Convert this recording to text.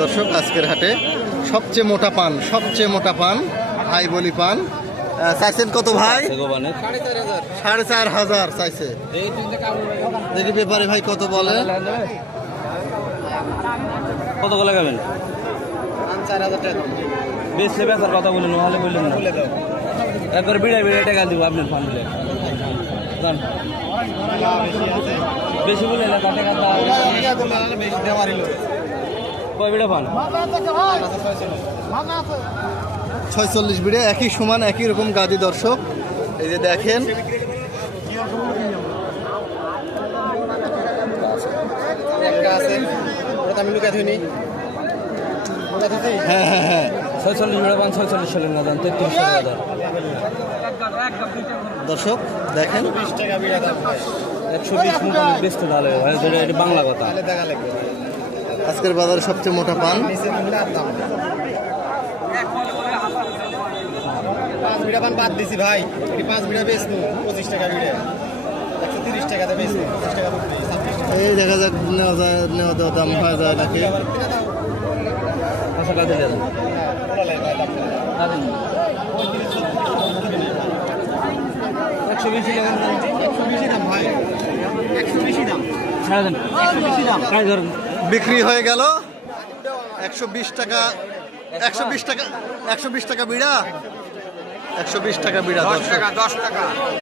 দর্শক আজকের হাটে সবচেয়ে মোটা পান ভাই বলি পান চাইছেন কত ভাই? 4,500 চাইছে। দেখি ব্যাপারে ভাই কত বলে? কত করে লাগাবেন? 4,000 টাকা বেশি বেচার কথা বললেন, নাহলে বললেন না। একবার বিড়াই টাকা দিব আপনার ফান্ড দিলে বেশি বলে কয় বিড়া ফান 46 বিড়ে একই সমান একই রকম গাদি। দর্শক এই যে দেখেন হ্যাঁ হ্যাঁ হ্যাঁ 46 বিড়া পান 46 সালের না দাম 33,000। দর্শক দেখেন 120 মুখ বেচতে তাহলে এটা বাংলা কথা। আজকের বাজারে সবচেয়ে মোটা পান। 5 বিড়া পান বাদ দিছি ভাই, 5 বিড়া বেচবো 25 টাকা বিড়া, 130 টাকাতে বেচবো, 25 টাকা বিক্রি, 26 টাকা। এই দেখা যাক নেওয়া দেওয়া দাম হয়ে যায় নাকি। আচ্ছা কাজে যান কাজে 120 লাগান 120 দাম ভাই, 120 দাম ছাড়া দেন 120 দাম। কাজ ধরুন বিক্রি হয়ে গেল 120 টাকা 120 টাকা 120 টাকা বিড়া 120 টাকা বিড়া। 10 টাকা